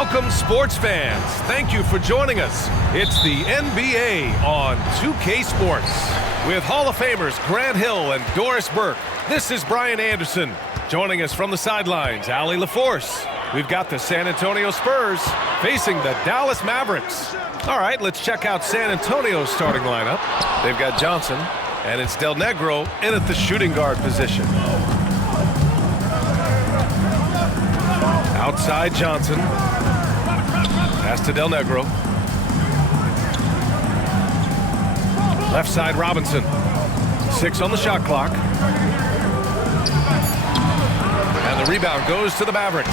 Welcome, sports fans. Thank you for joining us. It's the NBA on 2K Sports. With Hall of Famers Grant Hill and Doris Burke, this is Brian Anderson. Joining us from the sidelines, Allie LaForce. We've got the San Antonio Spurs facing the Dallas Mavericks. All right, let's check out San Antonio's starting lineup. They've got Johnson, and it's Del Negro in at the shooting guard position. Outside Johnson. Pass to Del Negro. Left side Robinson. 6 on the shot clock. And the rebound goes to the Mavericks.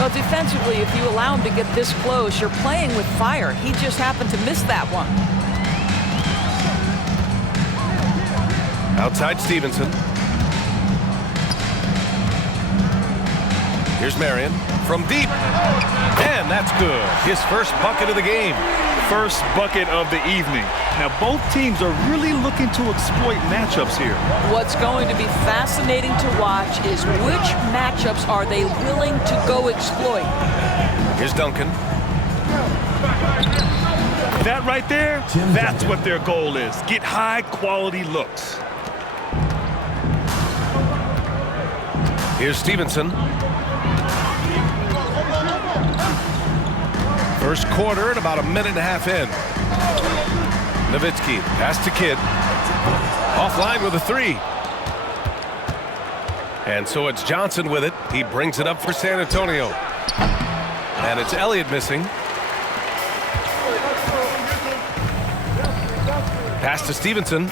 Well, defensively, if you allow him to get this close, you're playing with fire. He just happened to miss that one. Outside Stevenson. Here's Marion from deep. And that's good. His first bucket of the game. First bucket of the evening. Now, both teams are really looking to exploit matchups here. What's going to be fascinating to watch is which matchups are they willing to go exploit. Here's Duncan. That right there, that's what their goal is. Get high-quality looks. Here's Stevenson. First quarter at about a minute and a half in. Nowitzki, pass to Kidd. Offline with a 3. And so it's Johnson with it. He brings it up for San Antonio. And it's Elliott missing. Pass to Stevenson.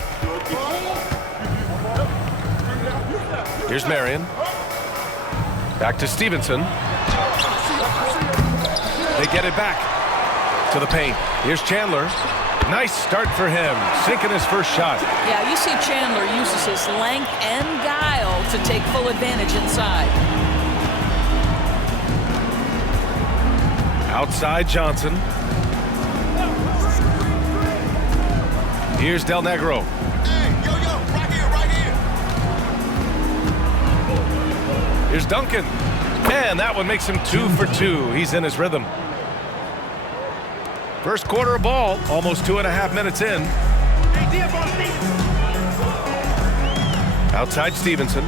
Here's Marion. Back to Stevenson. They get it back to the paint. Here's Chandler. Nice start for him, sinking his first shot. Yeah, you see Chandler uses his length and guile to take full advantage inside. Outside Johnson. Here's Del Negro. Hey, yo, right here. Here's Duncan. And that one makes him 2 for 2. He's in his rhythm. First quarter of ball, almost 2.5 minutes in. Outside Stevenson.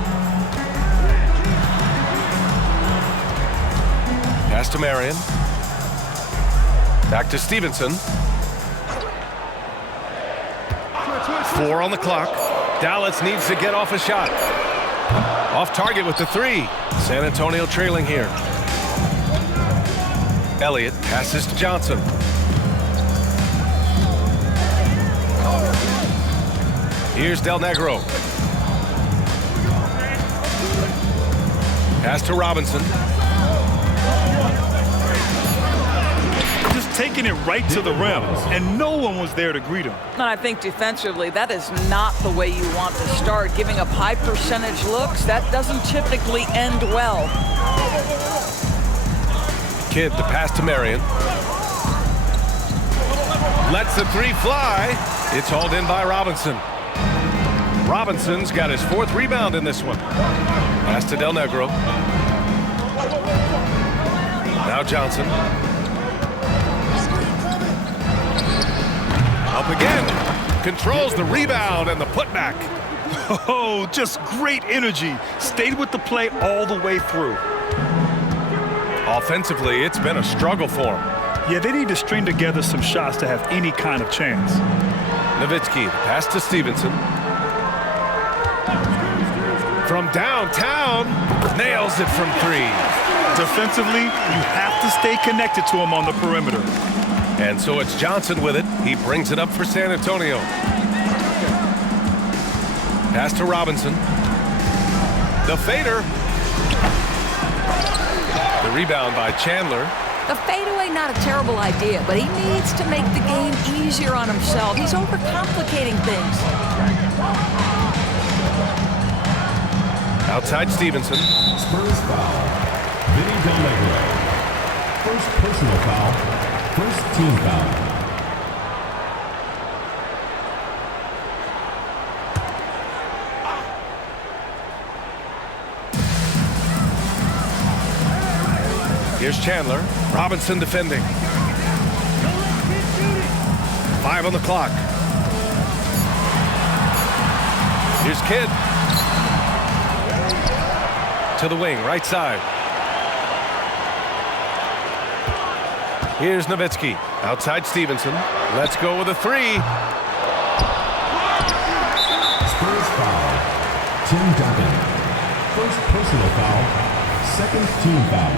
Pass to Marion. Back to Stevenson. 4 on the clock. Dallas needs to get off a shot. Off target with the 3. San Antonio trailing here. Elliott passes to Johnson. Here's Del Negro. Pass to Robinson. Just taking it right to the rim, and no one was there to greet him. And I think defensively, that is not the way you want to start. Giving up high percentage looks, that doesn't typically end well. Kidd, the pass to Marion. Lets the 3 fly. It's hauled in by Robinson. Robinson's got his 4th rebound in this one. Pass to Del Negro. Now Johnson. Up again. Controls the rebound and the putback. Oh, just great energy. Stayed with the play all the way through. Offensively, it's been a struggle for him. Yeah, they need to string together some shots to have any kind of chance. Nowitzki, pass to Stevenson. From downtown, nails it from 3. Defensively, you have to stay connected to him on the perimeter. And so it's Johnson with it. He brings it up for San Antonio. Pass to Robinson. The fader. The rebound by Chandler. The fadeaway, not a terrible idea, but he needs to make the game easier on himself. He's overcomplicating things. Outside Stevenson. Spurs foul. Vinny Del Negro. First personal foul. First team foul. Here's Chandler. Robinson defending. 5 on the clock. Here's Kidd. To the wing, right side. Here's Nowitzki. Outside Stevenson. Let's go with a 3. Spurs foul. Tim Duncan. First personal foul. Second team foul.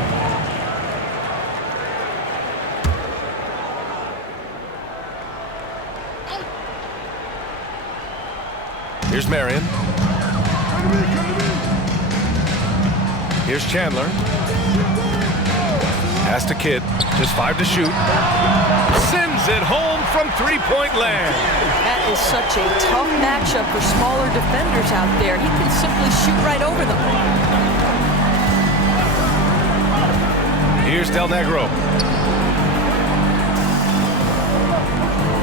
Here's Marion. Here's Chandler. Pass to Kidd. Just 5 to shoot. Sends it home from three-point land. That is such a tough matchup for smaller defenders out there. He can simply shoot right over them. Here's Del Negro.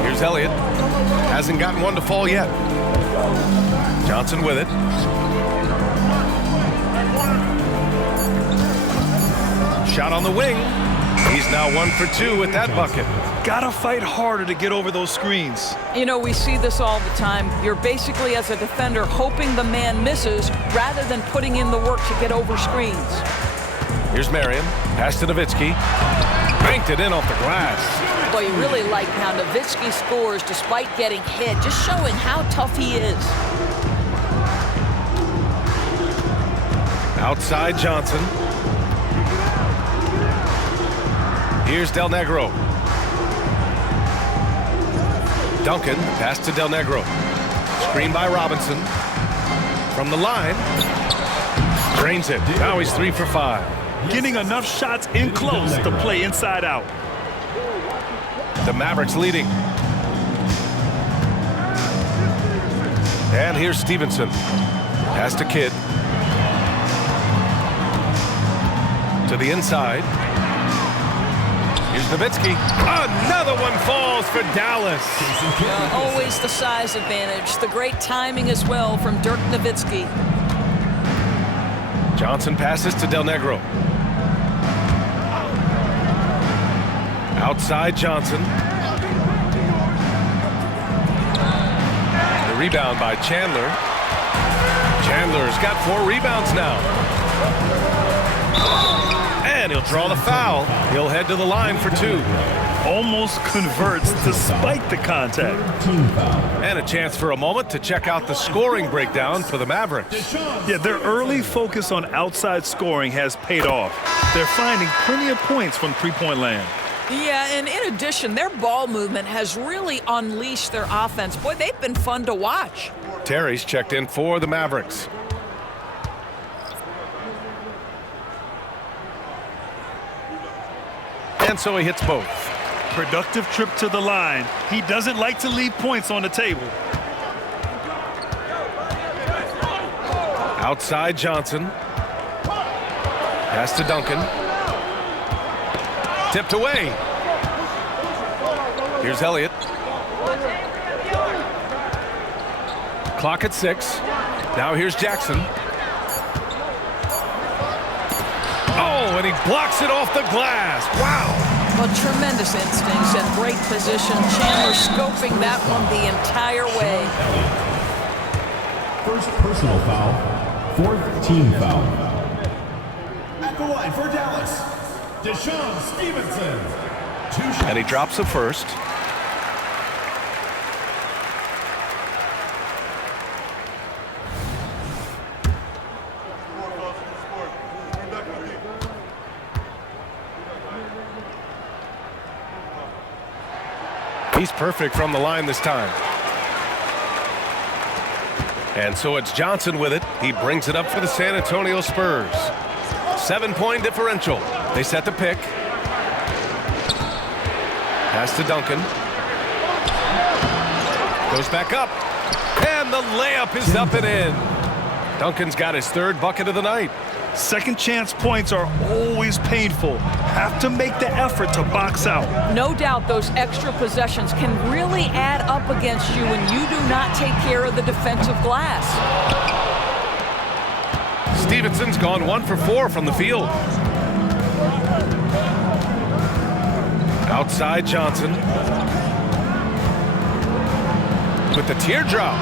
Here's Elliott. Hasn't gotten one to fall yet. Johnson with it. Shot on the wing. He's now 1 for 2 with that bucket. Gotta fight harder to get over those screens. You know, we see this all the time. You're basically, as a defender, hoping the man misses rather than putting in the work to get over screens. Here's Marion. Pass to Nowitzki. Banked it in off the glass. Boy, you really like how Nowitzki scores despite getting hit, just showing how tough he is. Outside Johnson. Here's Del Negro. Duncan, pass to Del Negro. Screen by Robinson. From the line. Drains it. Now he's 3 for 5. Getting enough shots in close to play inside out. The Mavericks leading. And here's Stevenson. Pass to Kidd. To the inside. Here's Nowitzki. Another one falls for Dallas. Always the size advantage. The great timing as well from Dirk Nowitzki. Johnson passes to Del Negro. Outside Johnson. The rebound by Chandler. Chandler's got 4 rebounds now. And he'll draw the foul. He'll head to the line for 2. Almost converts despite the contact. And a chance for a moment to check out the scoring breakdown for the Mavericks. Yeah, their early focus on outside scoring has paid off. They're finding plenty of points from three-point land. Yeah, and in addition, their ball movement has really unleashed their offense. Boy, they've been fun to watch. Terry's checked in for the Mavericks. And so he hits both. Productive trip to the line. He doesn't like to leave points on the table. Outside Johnson. Pass to Duncan. Tipped away. Here's Elliott. Clock at 6. Now here's Jackson. Oh, and he blocks it off the glass. Wow. Well, tremendous instincts and great position. Chandler scoping that one the entire way. First personal foul. 4th team foul. At the line for Dallas, Deshaun Stevenson. 2 shots. And he drops the first. He's perfect from the line this time. And so it's Johnson with it. He brings it up for the San Antonio Spurs. 7-point differential. They set the pick. Pass to Duncan. Goes back up. And the layup is up and in. Duncan's got his 3rd bucket of the night. Second chance points are always painful. Have to make the effort to box out. No doubt those extra possessions can really add up against you when you do not take care of the defensive glass. Stevenson's gone 1 for 4 from the field. Outside Johnson. With the teardrop.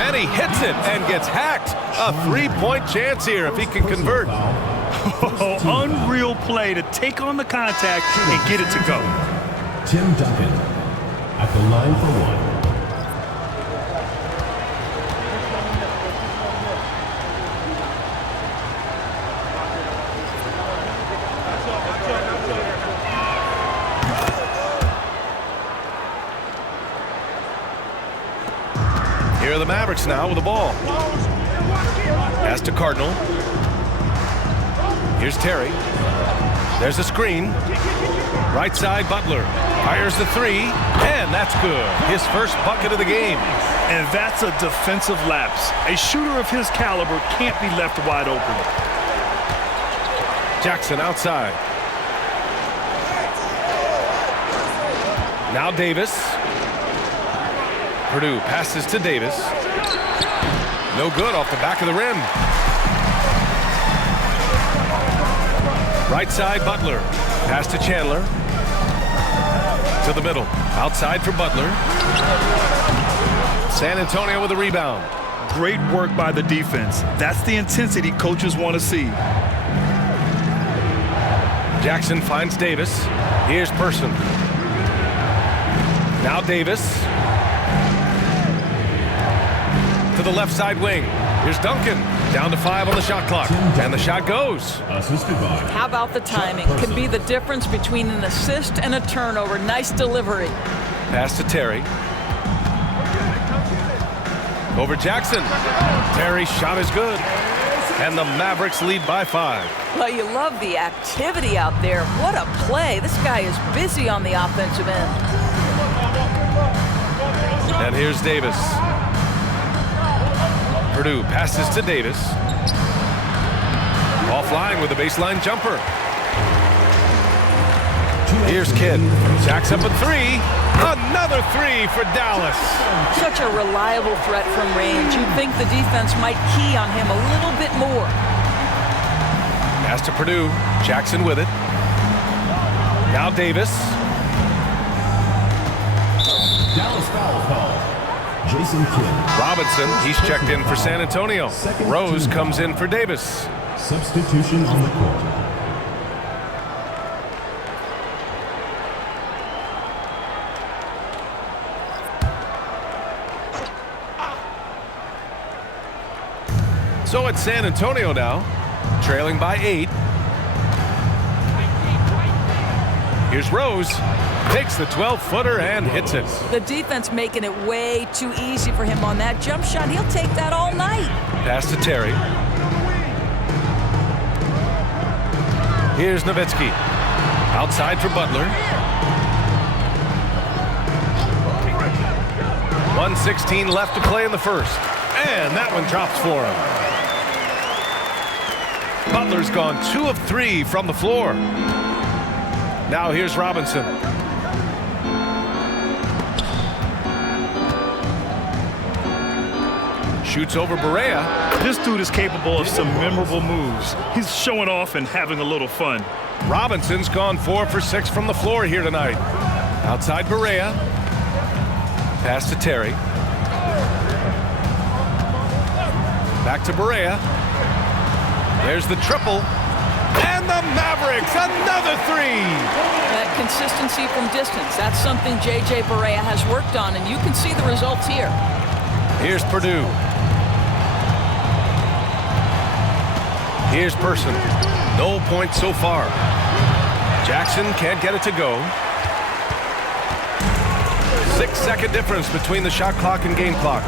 And he hits it and gets hacked. A 3-point chance here if he can convert. Oh, unreal play to take on the contact and get it to go. Tim Duncan at the line for one. Here are the Mavericks now with the ball. Pass to Cardinal. Here's Terry. There's a screen. Right side, Butler. Fires the three, and that's good. His first bucket of the game. And that's a defensive lapse. A shooter of his caliber can't be left wide open. Jackson outside. Now Davis. Purdue passes to Davis. No good off the back of the rim. Right side, Butler. Pass to Chandler. To the middle. Outside for Butler. San Antonio with a rebound. Great work by the defense. That's the intensity coaches want to see. Jackson finds Davis. Here's Person. Now Davis. To the left side wing. Here's Duncan. Down to 5 on the shot clock. And the shot goes. Assisted by. How about the timing? Can be the difference between an assist and a turnover. Nice delivery. Pass to Terry. Over Jackson. Terry's shot is good. And the Mavericks lead by 5. Well, you love the activity out there. What a play. This guy is busy on the offensive end. And here's Davis. Purdue passes to Davis. Offline with a baseline jumper. Here's Kidd. Jacks up a 3. Another 3 for Dallas. Such a reliable threat from range. You'd think the defense might key on him a little bit more. Pass to Purdue. Jackson with it. Now Davis. Dallas foul call. Jason Kidd. Robinson, he's checked in for San Antonio. Rose comes in for Davis. Substitution on the court. So it's San Antonio now, trailing by 8. Here's Rose. Takes the 12-footer and hits it. The defense making it way too easy for him on that jump shot. He'll take that all night. Pass to Terry. Here's Nowitzki. Outside for Butler. 1:16 left to play in the first. And that one drops for him. Butler's gone 2 of 3 from the floor. Now here's Robinson. Shoots over Barea. This dude is capable of some memorable moves. He's showing off and having a little fun. Robinson's gone 4 for 6 from the floor here tonight. Outside Barea. Pass to Terry. Back to Barea. There's the triple. And the Mavericks, another 3. That consistency from distance, that's something J.J. Barea has worked on, and you can see the results here. Here's Purdue. Here's Person. No points so far. Jackson can't get it to go. 6-second difference between the shot clock and game clock.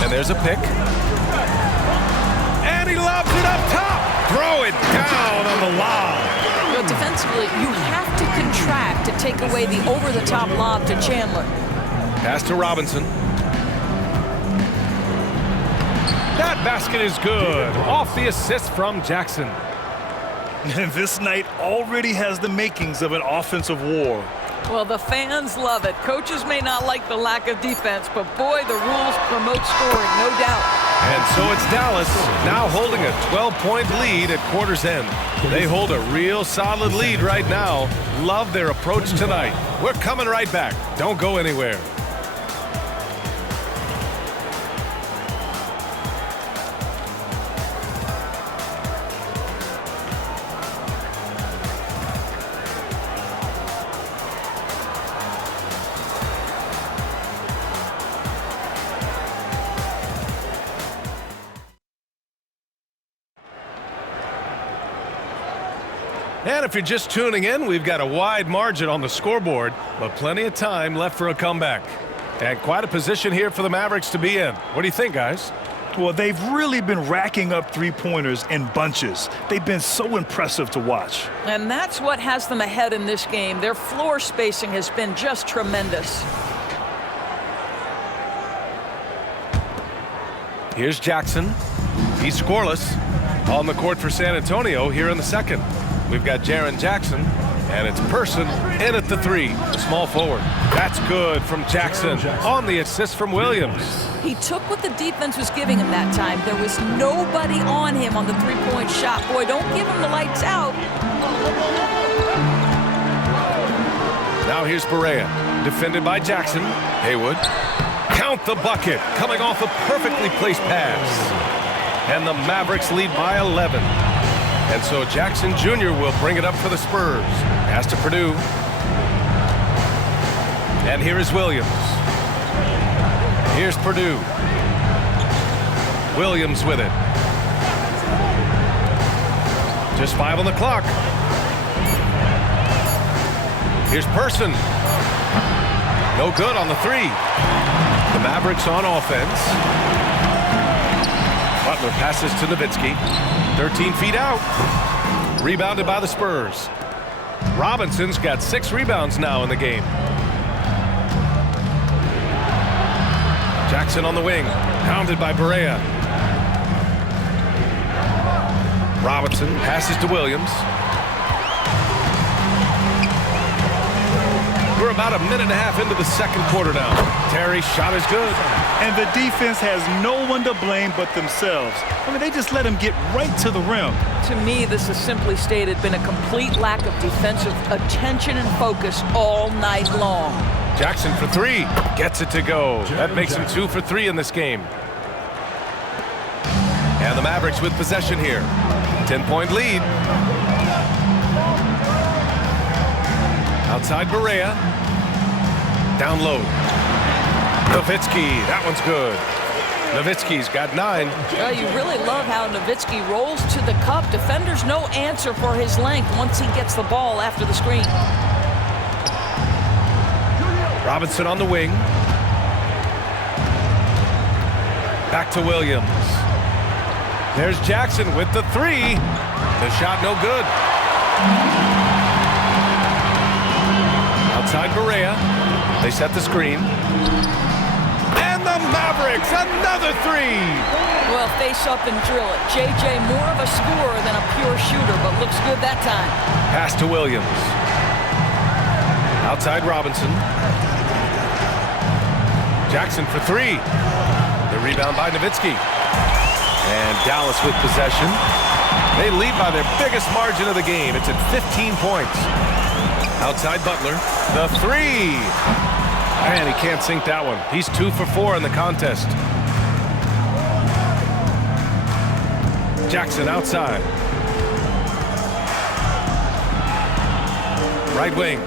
And there's a pick. And he lobs it up top. Throw it down on the lob. But defensively, you have to contract to take away the over-the-top lob to Chandler. Pass to Robinson. That basket is good. Off the assist from Jackson. And this night already has the makings of an offensive war. Well, the fans love it. Coaches may not like the lack of defense, but boy, the rules promote scoring, no doubt. And so it's Dallas now holding a 12-point lead at quarter's end. They hold a real solid lead right now. Love their approach tonight. We're coming right back. Don't go anywhere. And if you're just tuning in, we've got a wide margin on the scoreboard, but plenty of time left for a comeback. And quite a position here for the Mavericks to be in. What do you think, guys? Well, they've really been racking up three-pointers in bunches. They've been so impressive to watch. And that's what has them ahead in this game. Their floor spacing has been just tremendous. Here's Jackson. He's scoreless on the court for San Antonio here in the second. We've got Jaren Jackson, and it's Person in at the three, the small forward. That's good from Jackson on the assist from Williams. He took what the defense was giving him that time. There was nobody on him on the three-point shot. Boy, don't give him the lights out. Now here's Barea, defended by Jackson. Haywood, count the bucket, coming off a perfectly placed pass. And the Mavericks lead by 11. And so Jackson Jr. will bring it up for the Spurs. Pass to Purdue. And here is Williams. Here's Purdue. Williams with it. Just 5 on the clock. Here's Person. No good on the three. The Mavericks on offense. Butler passes to Nowitzki. 13 feet out. Rebounded by the Spurs. Robinson's got 6 rebounds now in the game. Jackson on the wing. Pounded by Barea. Robinson passes to Williams. We're about a minute and a half into the second quarter now. Terry's shot is good. And the defense has no one to blame but themselves. I mean, they just let him get right to the rim. To me, this has simply stated been a complete lack of defensive attention and focus all night long. Jackson for 3. Gets it to go. That makes him 2 for 3 in this game. And the Mavericks with possession here. 10-point lead. Outside Barea. Down low. Nowitzki, that one's good. Nowitzki's got 9. You really love how Nowitzki rolls to the cup. Defenders no answer for his length once he gets the ball after the screen. Robinson on the wing. Back to Williams. There's Jackson with the 3. The shot no good. Outside Barea. They set the screen. And the Mavericks, another 3. Well, face up and drill it. JJ more of a scorer than a pure shooter, but looks good that time. Pass to Williams. Outside Robinson. Jackson for 3. The rebound by Nowitzki. And Dallas with possession. They lead by their biggest margin of the game. It's at 15 points. Outside Butler. The 3. And he can't sink that one. He's 2 for 4 in the contest. Jackson outside. Right wing.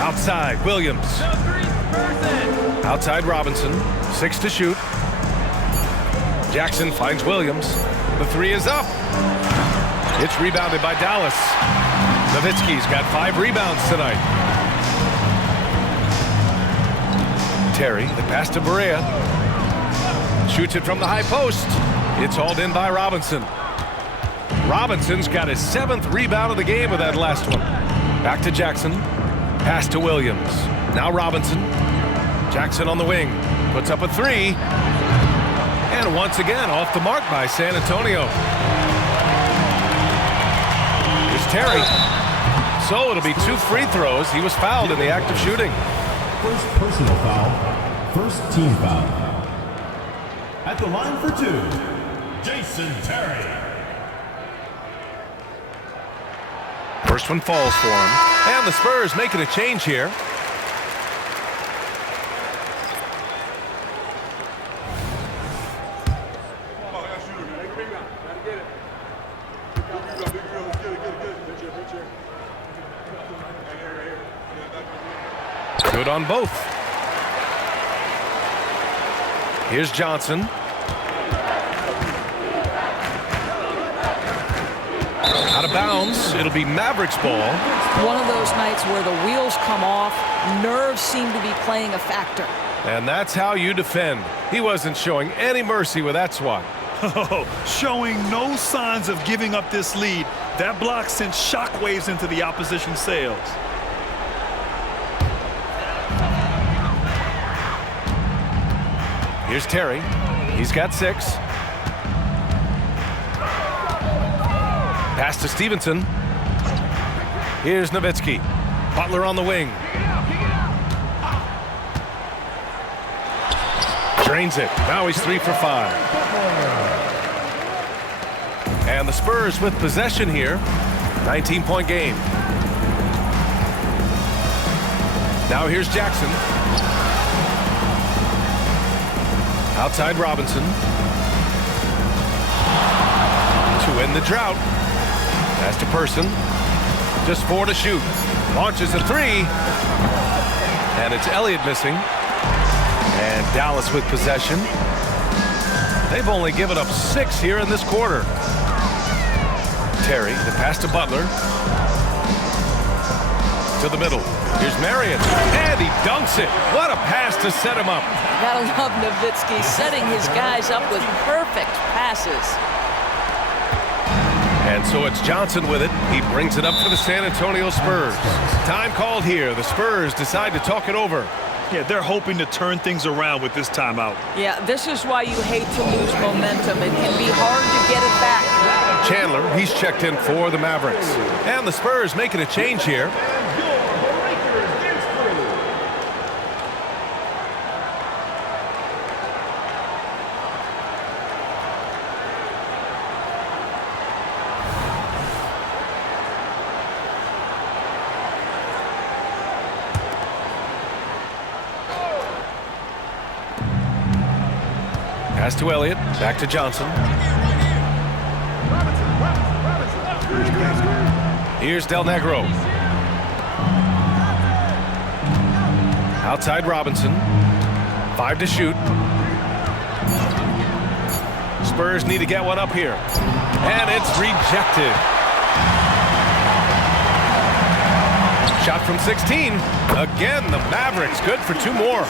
Outside, Williams. Outside Robinson. 6 to shoot. Jackson finds Williams. The 3 is up. It's rebounded by Dallas. Nowitzki's got 5 rebounds tonight. Terry, the pass to Barea. Shoots it from the high post. It's hauled in by Robinson. Robinson's got his 7th rebound of the game with that last one. Back to Jackson. Pass to Williams. Now Robinson. Jackson on the wing. Puts up a 3. And once again, off the mark by San Antonio. Here's Terry. So it'll be 2 free throws. He was fouled in the act of shooting. First personal foul. First team foul. At the line for two, Jason Terry. First one falls for him. And the Spurs making a change here. Good on both. Here's Johnson. Out of bounds. It'll be Mavericks ball. One of those nights where the wheels come off, nerves seem to be playing a factor. And that's how you defend. He wasn't showing any mercy with that swat. Showing no signs of giving up this lead. That block sent shockwaves into the opposition sails. Here's Terry. He's got 6. Pass to Stevenson. Here's Nowitzki. Butler on the wing. Drains it. Now he's 3 for 5. And the Spurs with possession here. 19-point game. Now here's Jackson. Outside Robinson. To end the drought. Pass to Person. Just 4 to shoot. Launches a 3. And it's Elliott missing. And Dallas with possession. They've only given up 6 here in this quarter. Terry, the pass to Butler. To the middle. Here's Marion. And he dunks it. What a pass to set him up. Gotta love Nowitzki setting his guys up with perfect passes. And so it's Johnson with it. He brings it up for the San Antonio Spurs. Time called here. The Spurs decide to talk it over. Yeah, they're hoping to turn things around with this timeout. Yeah, this is why you hate to lose momentum. It can be hard to get it back. Chandler, he's checked in for the Mavericks. And the Spurs making a change here. Pass to Elliott. Back to Johnson. Here's Del Negro. Outside Robinson. 5 to shoot. Spurs need to get one up here. And it's rejected. Shot from 16. Again, the Mavericks good for 2 more.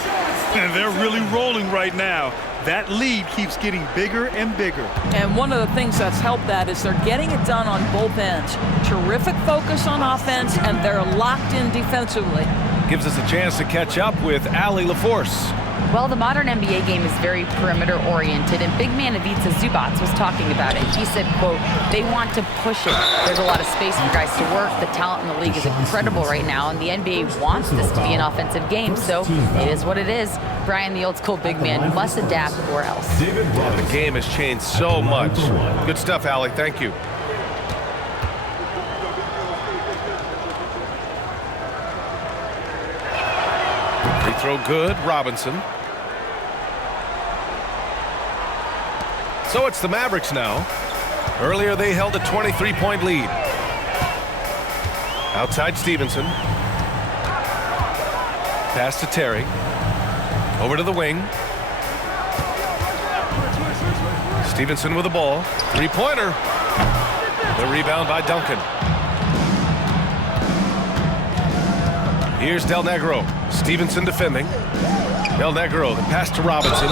And they're really rolling right now. That lead keeps getting bigger and bigger. And one of the things that's helped that is they're getting it done on both ends. Terrific focus on offense, and they're locked in defensively. Gives us a chance to catch up with Allie LaForce. Well, the modern NBA game is very perimeter-oriented, and big man Ivica Zubac was talking about it. He said, quote, they want to push it. There's a lot of space for guys to work. The talent in the league is incredible right now, and the NBA wants this to be an offensive game, so it is what it is. Brian, the old-school big man, must adapt or else. The game has changed so much. Good stuff, Allie. Thank you. Free throw good. Robinson. So it's the Mavericks now. Earlier they held a 23-point lead. Outside Stevenson. Pass to Terry. Over to the wing. Stevenson with the ball. 3-pointer. The rebound by Duncan. Here's Del Negro. Stevenson defending. Del Negro, the pass to Robinson.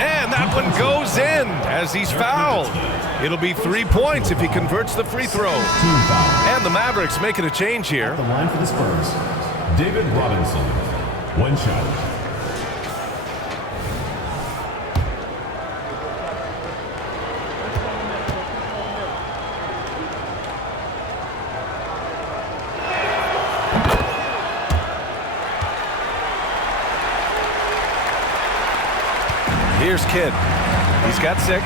And that one goes in as he's fouled. It'll be 3 points if he converts the free throw. And the Mavericks making a change here. At the line for the Spurs, David Robinson. 1 shot. Here's Kidd. He's got 6.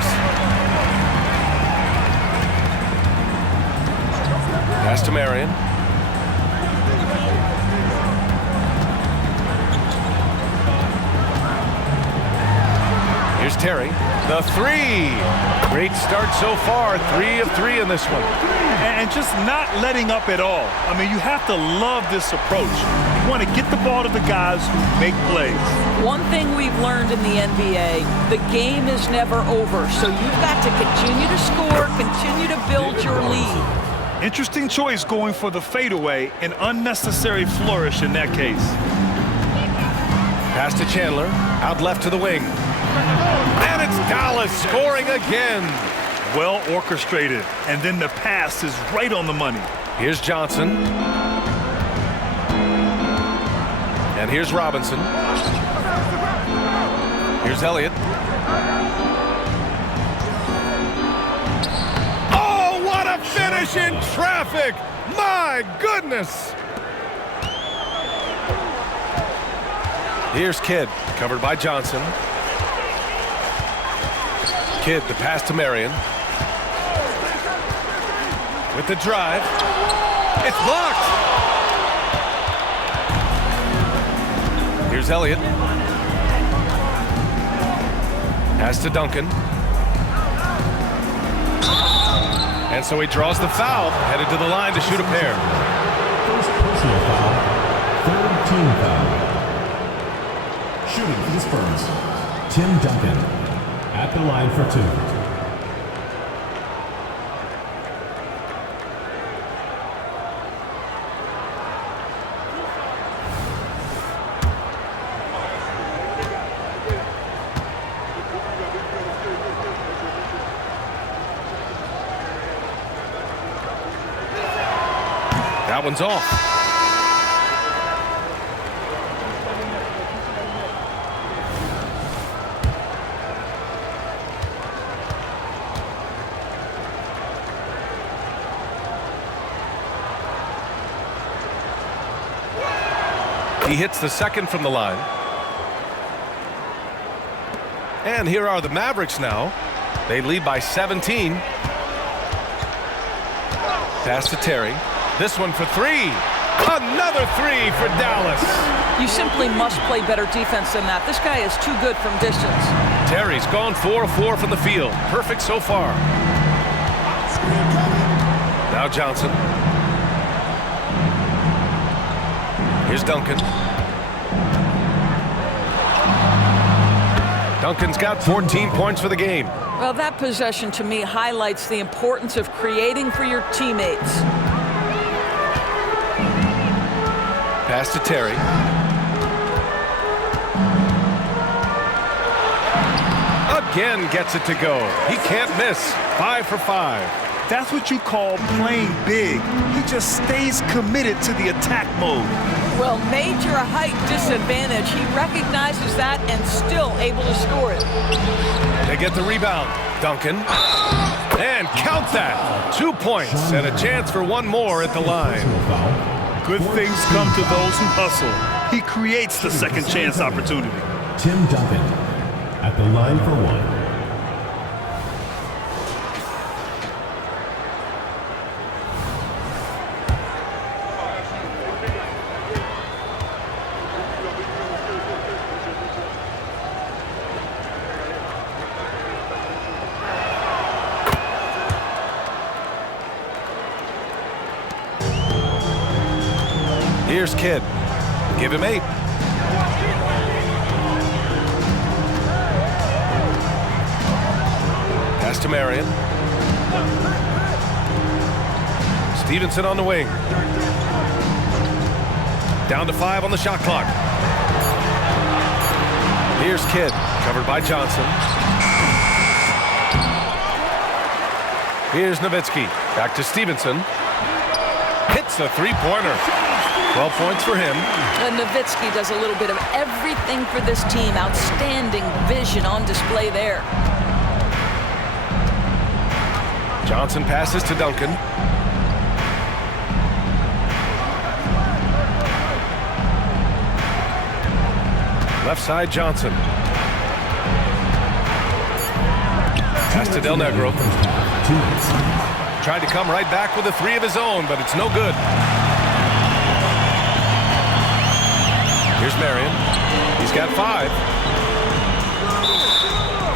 Pass to Marion. Here's Terry. The 3. Great start so far. 3 of 3 in this one. And just not letting up at all. I mean, you have to love this approach. You want to get the ball to the guys who make plays. One thing we've learned in the NBA, the game is never over. So you've got to continue to score, continue to build your lead. Interesting choice going for the fadeaway, an unnecessary flourish in that case. Pass to Chandler, out left to the wing. And it's Dallas scoring again. Well orchestrated, and then the pass is right on the money. Here's Johnson. And here's Robinson. Here's Elliott. Oh, what a finish in traffic! My goodness! Here's Kidd, covered by Johnson. Kidd, the pass to Marion. With the drive. It's blocked! Here's Elliott. Pass to Duncan. And so he draws the foul, headed to the line to shoot a pair. First personal foul, third team foul. Shooting for the Spurs, Tim Duncan, at the line for 2. That one's off. He hits the second from the line. And here are the Mavericks now. They lead by 17. Pass to Terry. This one for 3. Another 3 for Dallas. You simply must play better defense than that. This guy is too good from distance. Terry's gone 4 of 4 from the field. Perfect so far. Now Johnson. Here's Duncan. Duncan's got 14 points for the game. Well, that possession to me highlights the importance of creating for your teammates. Pass to Terry. Again gets it to go. He can't miss. 5 for 5. That's what you call playing big. He just stays committed to the attack mode. Well, major height disadvantage. He recognizes that and still able to score it. They get the rebound. Duncan. And count that. 2 points and a chance for one more at the line. Good things come to those who hustle. He creates the second chance opportunity. Tim Duncan, at the line for 1. Here's Kidd. Give him 8. Pass to Marion. Stevenson on the wing. Down to 5 on the shot clock. Here's Kidd, covered by Johnson. Here's Nowitzki. Back to Stevenson. Hits a three-pointer. 12 points for him. And Nowitzki does a little bit of everything for this team. Outstanding vision on display there. Johnson passes to Duncan. Left side, Johnson. Pass to Del Negro. Tried to come right back with a three of his own, but it's no good. Here's Marion. He's got 5.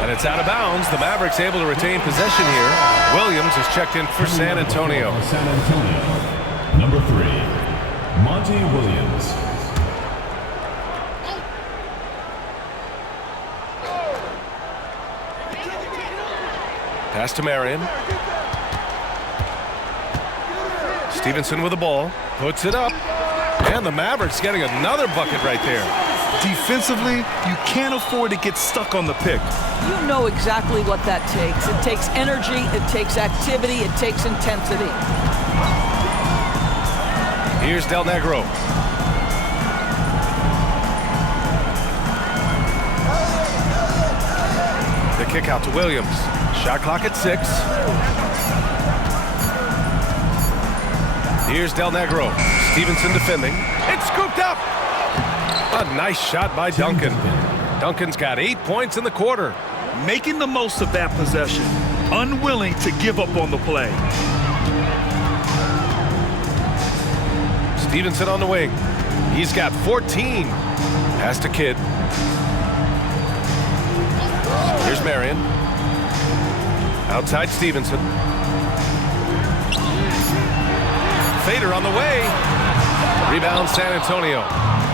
And it's out of bounds. The Mavericks able to retain possession here. Williams is checked in for San Antonio. San Antonio. Number 3, Monty Williams. Pass to Marion. Stevenson with the ball. Puts it up. And the Mavericks getting another bucket right there. Defensively, you can't afford to get stuck on the pick. You know exactly what that takes. It takes energy, it takes activity, it takes intensity. Here's Del Negro. The kick out to Williams. Shot clock at 6. Here's Del Negro. Stevenson defending. It's scooped up. A nice shot by Duncan. Duncan's got 8 points in the quarter. Making the most of that possession. Unwilling to give up on the play. Stevenson on the wing. He's got 14. Pass to Kidd. Here's Marion. Outside Stevenson. Fader on the way. Rebound San Antonio.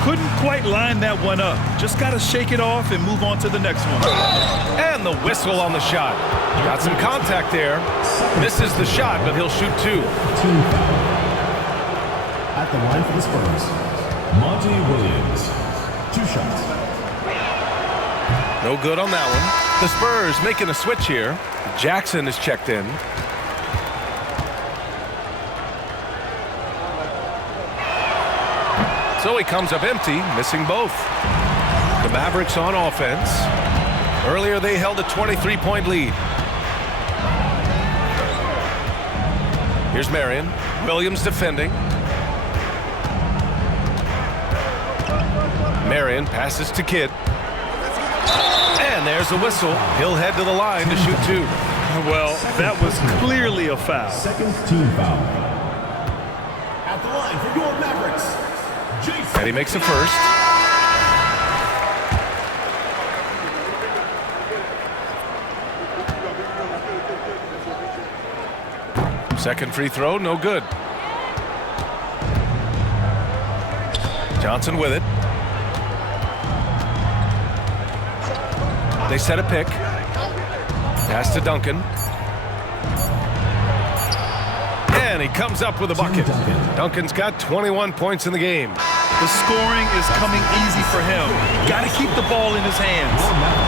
Couldn't quite line that one up. Just got to shake it off and move on to the next one. And the whistle on the shot. Got some contact there. Misses the shot, but he'll shoot 2. Team foul. At the line for the Spurs, Monty Williams. 2 shots. No good on that one. The Spurs making a switch here. Jackson is checked in. So he comes up empty, missing both. The Mavericks on offense. Earlier they held a 23-point lead. Here's Marion. Williams defending. Marion passes to Kidd. And there's a whistle. He'll head to the line to shoot 2. Well, that was clearly a foul. Second team foul. At the line for your Mavericks, Jason. And he makes a first. Second free throw, no good. Johnson with it. They set a pick. Pass to Duncan. And he comes up with a bucket. Duncan's got 21 points in the game. The scoring is coming easy for him. Got to keep the ball in his hands.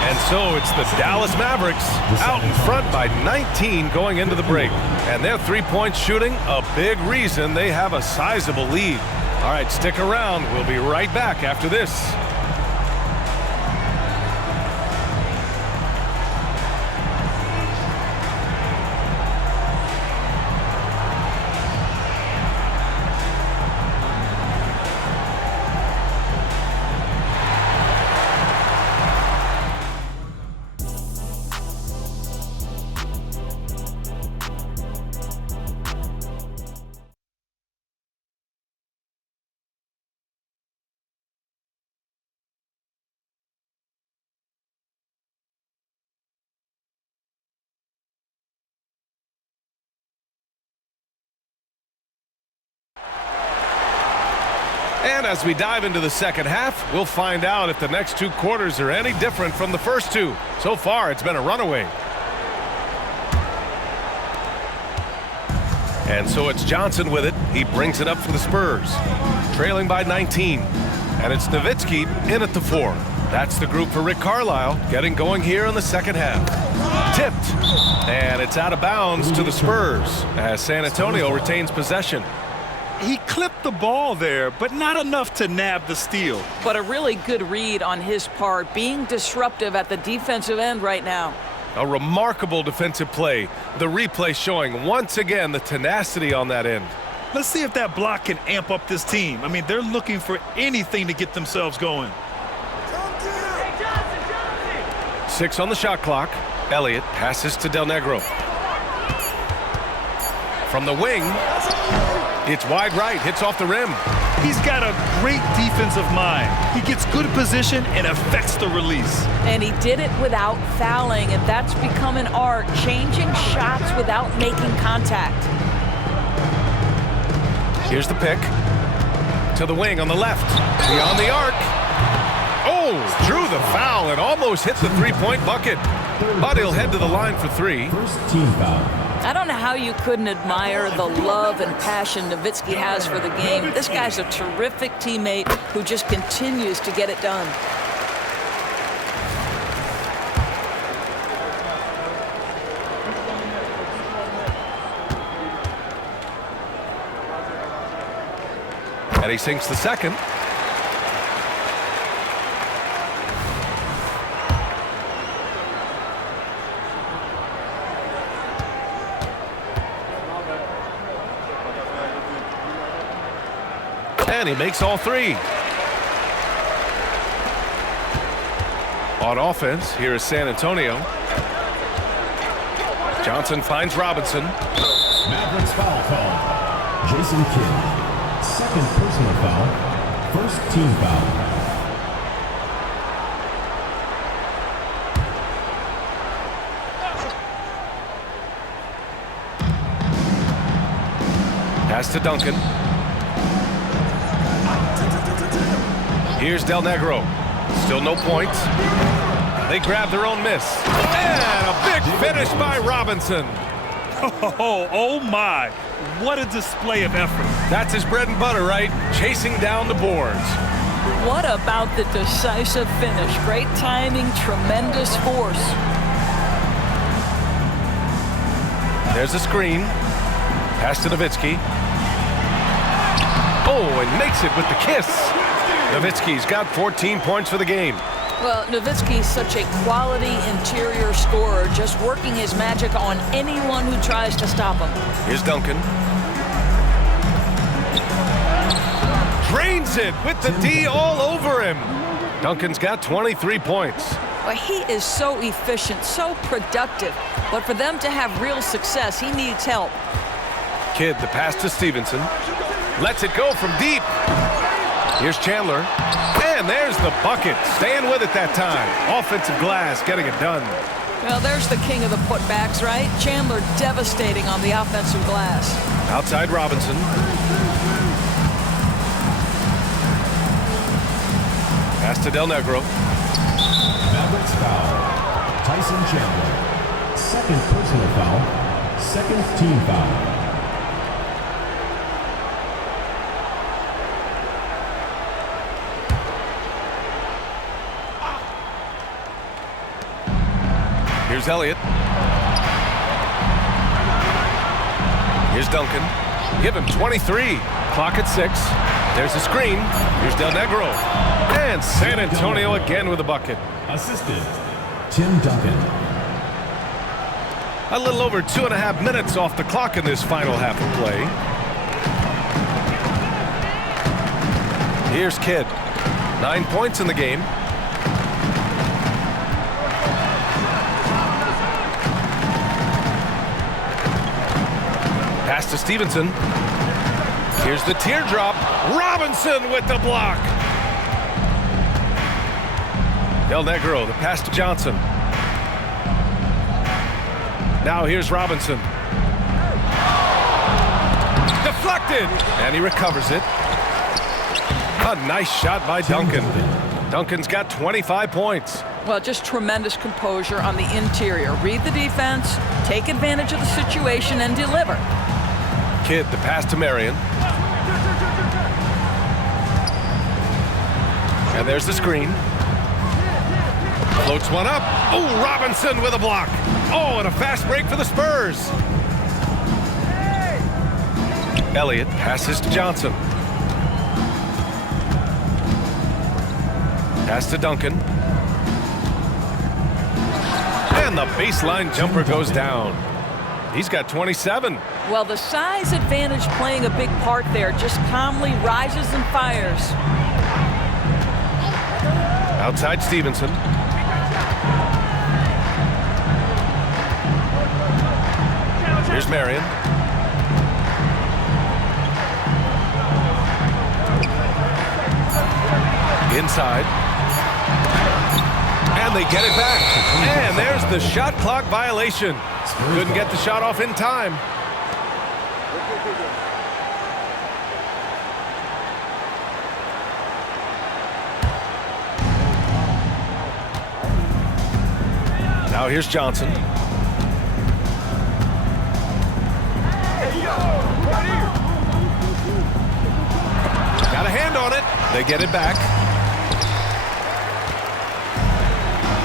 And so it's the Dallas Mavericks out in front by 19 going into the break. And their three-point shooting, a big reason they have a sizable lead. All right, stick around. We'll be right back after this. And as we dive into the second half, we'll find out if the next 2 quarters are any different from the first 2. So far, it's been a runaway. And so it's Johnson with it. He brings it up for the Spurs, trailing by 19. And it's Nowitzki in at the 4. That's the group for Rick Carlisle, getting going here in the second half. Tipped, and it's out of bounds to the Spurs as San Antonio retains possession. He clipped the ball there, but not enough to nab the steal. But a really good read on his part, being disruptive at the defensive end right now. A remarkable defensive play. The replay showing once again the tenacity on that end. Let's see if that block can amp up this team. I mean, they're looking for anything to get themselves going. 6 on the shot clock. Elliott passes to Del Negro. From the wing, it's wide right, hits off the rim. He's got a great defensive mind. He gets good position and affects the release. And he did it without fouling, and that's become an art, changing shots without making contact. Here's the pick. To the wing on the left. Beyond the arc. Oh, drew the foul and almost hit the three-point bucket. But he'll head to the line for three. First team foul. I don't know how you couldn't admire the love and passion Nowitzki has for the game. This guy's a terrific teammate who just continues to get it done. And he sinks the second. And he makes all three. On offense, here is San Antonio. Johnson finds Robinson. Mavericks foul call. Jason Kidd. Second personal foul. First team foul. Pass to Duncan. Here's Del Negro. Still no points. They grab their own miss. And a big finish by Robinson. Oh my. What a display of effort. That's his bread and butter, right? Chasing down the boards. What about the decisive finish? Great timing, tremendous force. There's a screen. Pass to Nowitzki. Oh, and makes it with the kiss. Nowitzki's got 14 points for the game. Well, Nowitzki's such a quality interior scorer, just working his magic on anyone who tries to stop him. Here's Duncan. Drains it with the D all over him. Duncan's got 23 points. Well, he is so efficient, so productive. But for them to have real success, he needs help. Kidd, the pass to Stevenson. Lets it go from deep. Here's Chandler. And there's the bucket. Staying with it that time. Offensive glass, getting it done. Well, there's the king of the putbacks, right? Chandler devastating on the offensive glass. Outside Robinson. Pass to Del Negro. Mavericks foul. Tyson Chandler. Second personal foul. Second team foul. Here's Elliott. Here's Duncan. Give him 23. Clock at 6. There's a screen. Here's Del Negro. And San Antonio again with a bucket. Assisted. Tim Duncan. A little over 2.5 minutes off the clock in this final half of play. Here's Kidd. 9 points in the game. Pass to Stevenson. Here's the teardrop. Robinson with the block. Del Negro, the pass to Johnson. Now here's Robinson. Deflected! And he recovers it. A nice shot by Duncan. Duncan's got 25 points. Well, just tremendous composure on the interior. Read the defense, take advantage of the situation, and deliver. Kidd, the pass to Marion. And there's the screen. Floats one up. Oh, Robinson with a block. Oh, and a fast break for the Spurs. Elliott passes to Johnson. Pass to Duncan. And the baseline jumper goes down. He's got 27. Well, the size advantage playing a big part there. Just calmly rises and fires. Outside Stevenson. Here's Marion. Inside. And they get it back. And there's the shot clock violation. Couldn't get the shot off in time. Now here's Johnson. Got a hand on it. They get it back.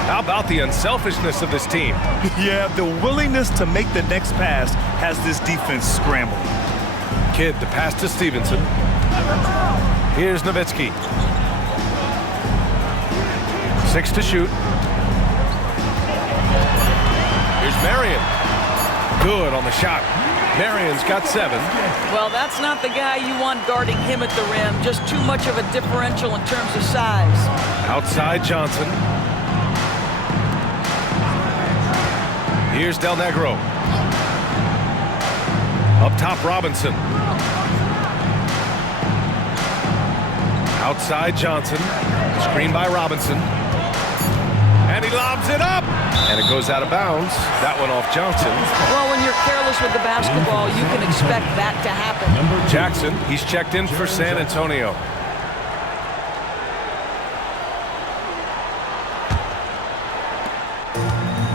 How about the unselfishness of this team? Yeah, the willingness to make the next pass has this defense scrambling. Kidd, the pass to Stevenson. Here's Nowitzki. 6 to shoot. Here's Marion. Good on the shot. Marion's got 7. Well, that's not the guy you want guarding him at the rim. Just too much of a differential in terms of size. Outside Johnson. Here's Del Negro. Up top, Robinson. Outside Johnson. Screen by Robinson. And he lobs it up. And it goes out of bounds. That one off Johnson. Well, when you're careless with the basketball, you can expect that to happen. Jackson, he's checked in for San Antonio.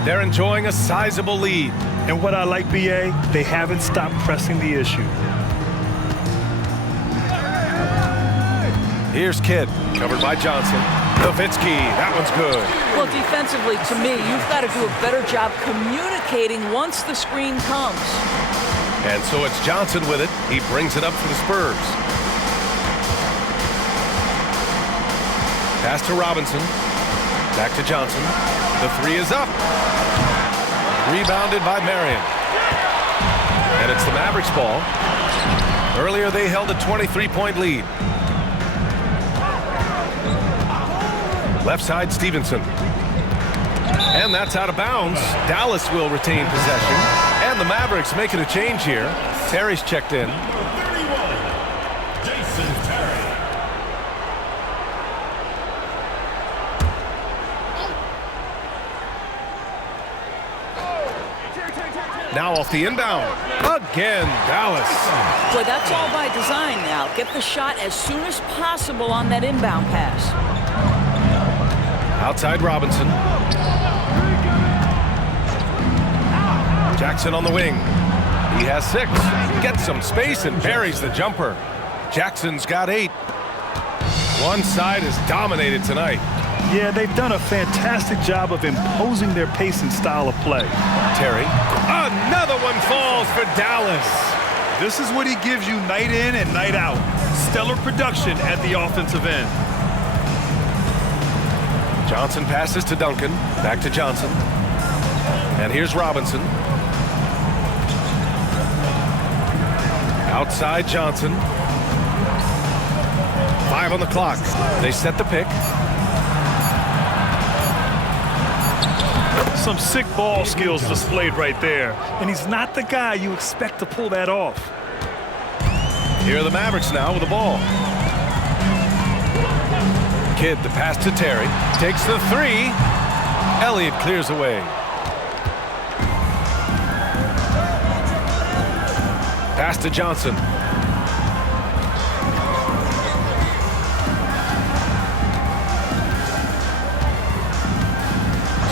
They're enjoying a sizable lead. And what I like, BA, they haven't stopped pressing the issue. Here's Kidd, covered by Johnson. Nowitzki, that one's good. Well, defensively, to me, you've got to do a better job communicating once the screen comes. And so it's Johnson with it. He brings it up for the Spurs. Pass to Robinson. Back to Johnson. The 3 is up. Rebounded by Marion. And it's the Mavericks ball. Earlier they held a 23-point lead. Left side, Stevenson. And that's out of bounds. Dallas will retain possession. And the Mavericks making a change here. Terry's checked in. Now off the inbound. Again, Dallas. Boy, that's all by design now. Get the shot as soon as possible on that inbound pass. Outside Robinson. Jackson on the wing. He has 6. Gets some space and buries the jumper. Jackson's got 8. One side is dominated tonight. Yeah, they've done a fantastic job of imposing their pace and style of play. Terry. Another one falls for Dallas. This is what he gives you night in and night out. Stellar production at the offensive end. Johnson passes to Duncan. Back to Johnson. And here's Robinson. Outside Johnson. 5 on the clock. They set the pick. Some sick ball skills displayed right there. And he's not the guy you expect to pull that off. Here are the Mavericks now with the ball. Kidd, the pass to Terry. Takes the 3. Elliott clears away. Pass to Johnson.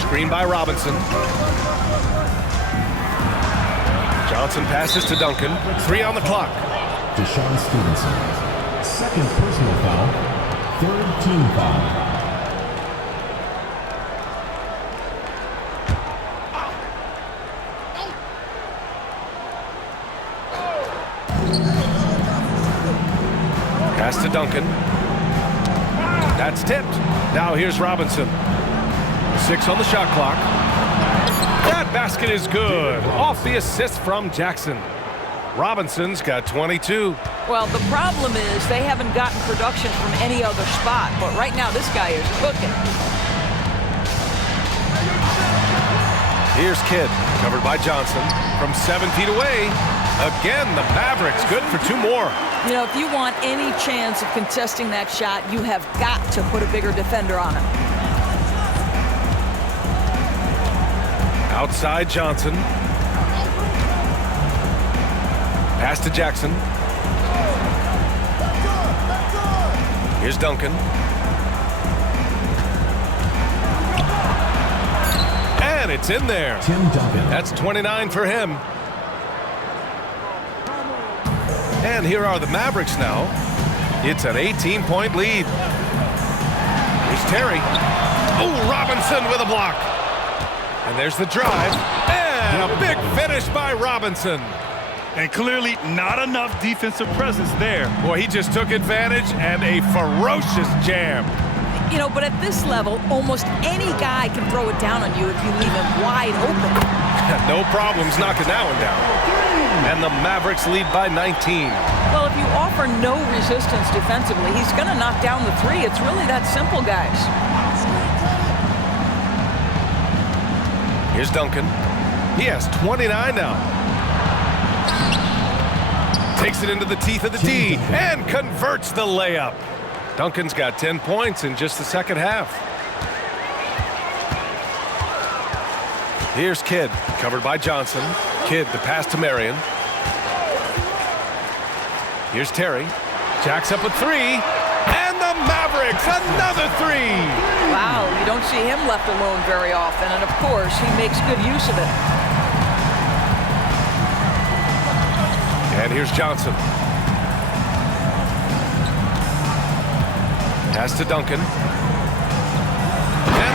Screen by Robinson. Johnson passes to Duncan. 3 on the clock. Deshaun Stevenson. Second personal foul. Third team foul. Pass to Duncan. That's tipped. Now here's Robinson. 6 on the shot clock. That basket is good. Off the assist from Jackson. Robinson's got 22. Well, the problem is they haven't gotten production from any other spot, but right now this guy is cooking. Here's Kidd, covered by Johnson. From 7 feet away, again, the Mavericks good for 2 more. You know, if you want any chance of contesting that shot, you have got to put a bigger defender on him. Outside Johnson. Pass to Jackson. Here's Duncan. And it's in there. Tim Duncan. That's 29 for him. And here are the Mavericks now. It's an 18-point lead. Here's Terry. Oh, Robinson with a block. And there's the drive. And a big finish by Robinson. And clearly not enough defensive presence there. Boy, he just took advantage and a ferocious jam. You know, but at this level, almost any guy can throw it down on you if you leave him wide open. No problems knocking that one down. And the Mavericks lead by 19. Well, if you offer no resistance defensively, he's going to knock down the 3. It's really that simple, guys. Here's Duncan. He has 29 now. Takes it into the teeth of the D and converts the layup. Duncan's got 10 points in just the second half. Here's Kidd, covered by Johnson. Kidd, the pass to Marion. Here's Terry. Jacks up a 3. And the Mavericks, another 3. Wow, you don't see him left alone very often. And, of course, he makes good use of it. And here's Johnson. Pass to Duncan. And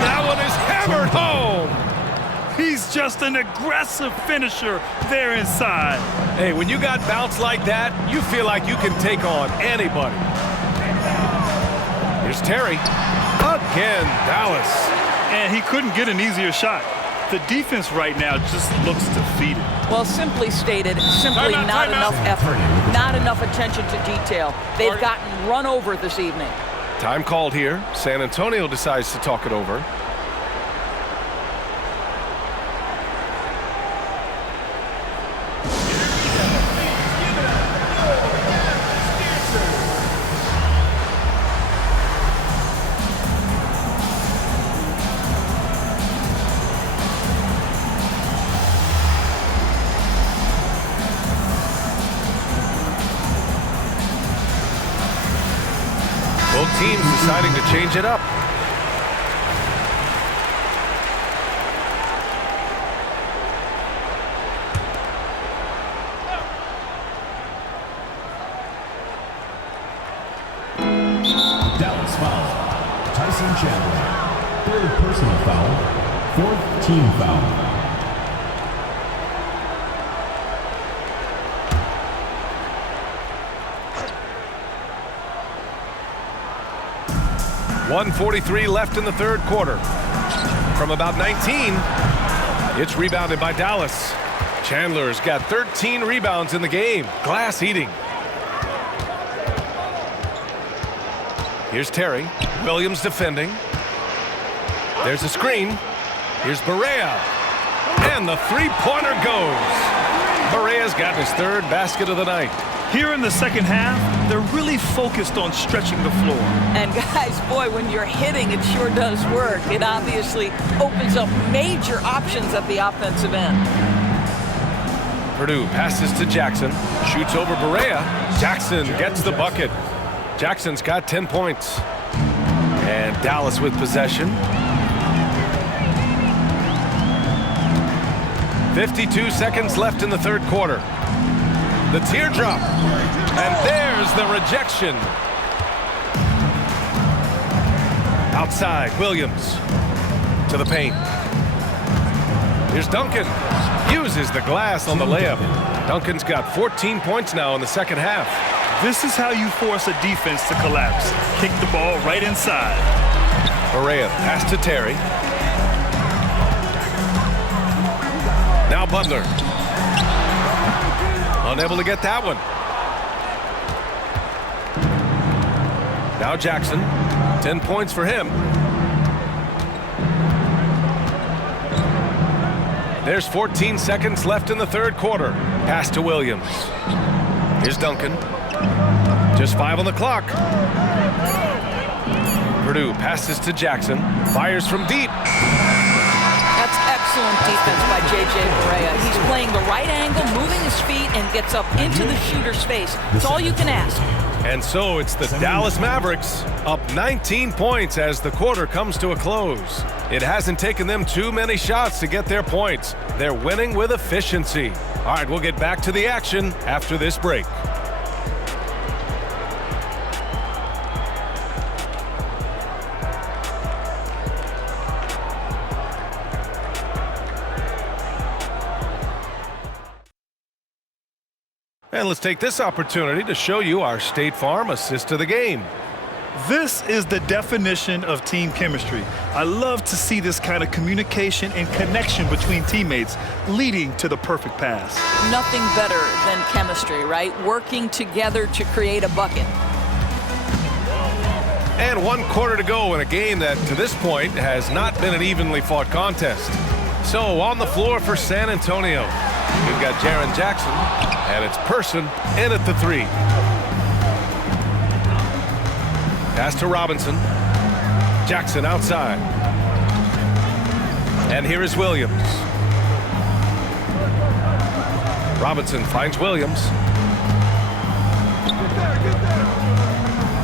that one is hammered home. He's just an aggressive finisher there inside. Hey, when you got bounce like that, you feel like you can take on anybody. Here's Terry. Again, Dallas. And he couldn't get an easier shot. The defense right now just looks defeated. Well, simply stated, simply not enough effort, not enough attention to detail. They've gotten run over this evening. Time called here. San Antonio decides to talk it over. Both teams deciding to change it up. Dallas foul. Tyson Chandler. 3rd personal foul. 4th team foul. .143 left in the 3rd quarter. From about 19, it's rebounded by Dallas. Chandler's got 13 rebounds in the game. Glass eating. Here's Terry. Williams defending. There's a screen. Here's Barea. And the 3-pointer goes. Barea's got his 3rd basket of the night. Here in the second half, they're really focused on stretching the floor. And guys, boy, when you're hitting, it sure does work. It obviously opens up major options at the offensive end. Purdue passes to Jackson. Shoots over Barea. Jackson gets the bucket. Jackson's got 10 points. And Dallas with possession. 52 seconds left in the 3rd quarter. The teardrop, and there's the rejection. Outside, Williams to the paint. Here's Duncan, uses the glass on the layup. Duncan's got 14 points now in the second half. This is how you force a defense to collapse. Kick the ball right inside. Barea, pass to Terry. Now Butler. Unable to get that one. Now Jackson, 10 points for him. There's 14 seconds left in the third quarter. Pass to Williams. Here's Duncan. Just 5 on the clock. Purdue passes to Jackson. Fires from deep. That's excellent defense by J.J. Barea. He's playing the right angle, moving his feet, and gets up into the shooter's face. That's all you can ask. And so it's the Dallas Mavericks up 19 points as the quarter comes to a close. It hasn't taken them too many shots to get their points. They're winning with efficiency. All right, we'll get back to the action after this break. And let's take this opportunity to show you our State Farm assist of the game. This is the definition of team chemistry. I love to see this kind of communication and connection between teammates leading to the perfect pass. Nothing better than chemistry, right? Working together to create a bucket. And 1 quarter to go in a game that, to this point, has not been an evenly fought contest. So, on the floor for San Antonio, we've got Jaren Jackson, and it's Person in at the 3. Pass to Robinson. Jackson outside. And here is Williams. Robinson finds Williams.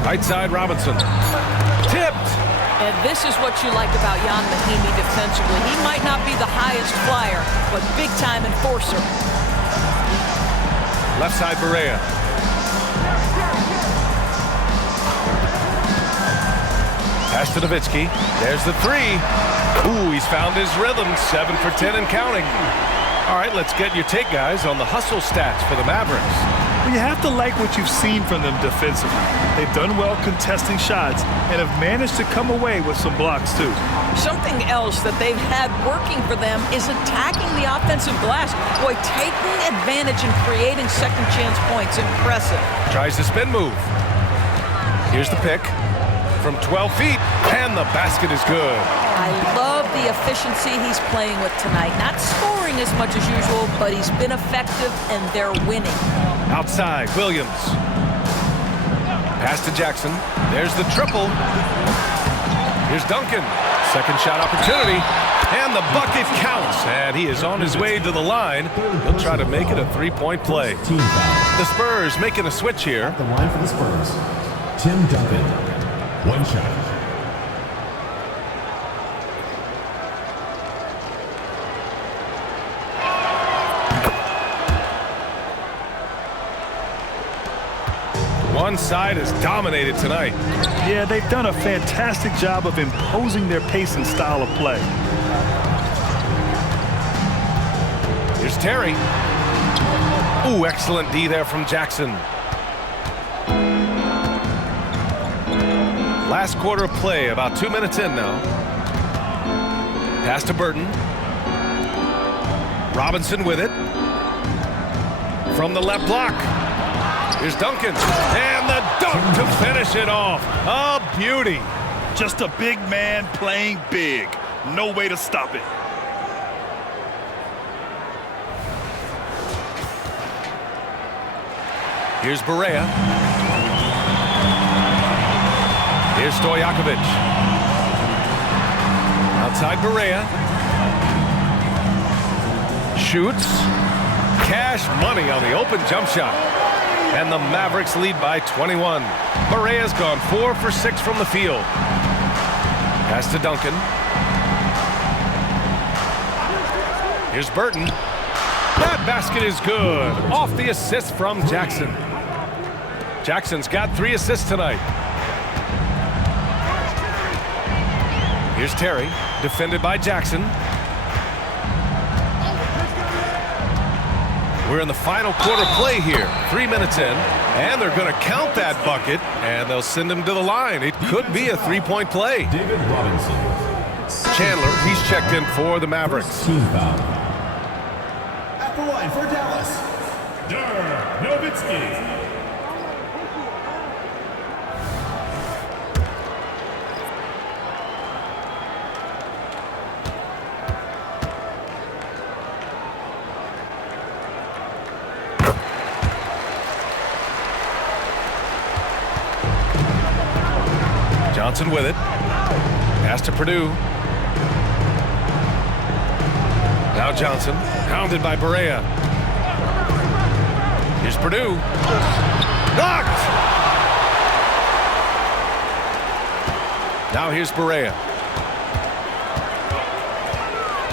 Right side, Robinson. Tipped. And this is what you like about Jan Mahimi defensively. He might not be the highest flyer, but big-time enforcer. Left side, Barea. Pass to Nowitzki. There's the 3. Ooh, he's found his rhythm. 7 for 10 and counting. All right, let's get your take, guys, on the hustle stats for the Mavericks. Well, you have to like what you've seen from them defensively. They've done well contesting shots and have managed to come away with some blocks, too. Something else that they've had working for them is attacking the offensive glass. Boy, taking advantage and creating second-chance points. Impressive. Tries the spin move. Here's the pick from 12 feet, and the basket is good. I love the efficiency he's playing with tonight. Not scoring as much as usual, but he's been effective, and they're winning. Outside, Williams. Pass to Jackson. There's the triple. Here's Duncan. Second shot opportunity. And the bucket counts. And he is on his way to the line. He'll try to make it a 3-point play. The Spurs making a switch here. The line for the Spurs. Tim Duncan. 1 shot. One side is dominated tonight. Yeah, they've done a fantastic job of imposing their pace and style of play. Here's Terry. Ooh, excellent D there from Jackson. Last quarter of play, about 2 minutes in now. Pass to Burton. Robinson with it. From the left block. Here's Duncan. And the dunk to finish it off. A beauty. Just a big man playing big. No way to stop it. Here's Barea. Here's Stojakovic. Outside Barea. Shoots. Cash money on the open jump shot. And the Mavericks lead by 21. Barea's gone 4 for 6 from the field. Pass to Duncan. Here's Burton. That basket is good. Off the assist from Jackson. Jackson's got 3 assists tonight. Here's Terry, defended by Jackson. We're in the final quarter play here, 3 minutes in, and they're going to count that bucket, and they'll send him to the line. It could be a 3-point play. David Robinson. Chandler, he's checked in for the Mavericks. Team foul. At the line for Dallas, Nowitzki. Johnson with it. Pass to Purdue. Now Johnson, hounded by Barea. Here's Purdue. Knocked! Now here's Barea.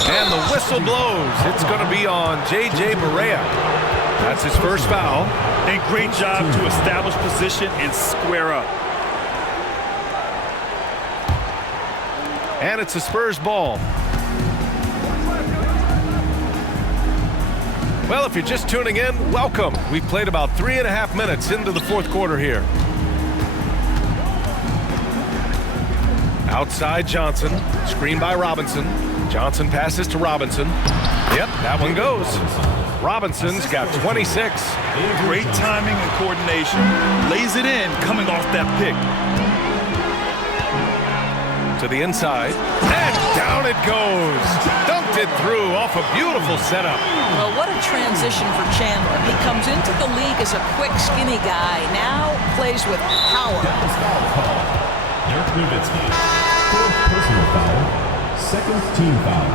And the whistle blows. It's going to be on J.J. Barea. That's his first foul. And great job to establish position and square up. And it's a Spurs ball. Well, if you're just tuning in, welcome. We've played about 3.5 minutes into the fourth quarter here. Outside Johnson, screen by Robinson. Johnson passes to Robinson. Yep, that one goes. Robinson's got 26. Great timing and coordination. Lays it in, coming off that pick. To the inside, and down it goes. Dunked it through off a beautiful setup. Well, what a transition for Chandler. He comes into the league as a quick, skinny guy. Now plays with power. Dirk Nowitzki. Fourth personal foul. Second team foul.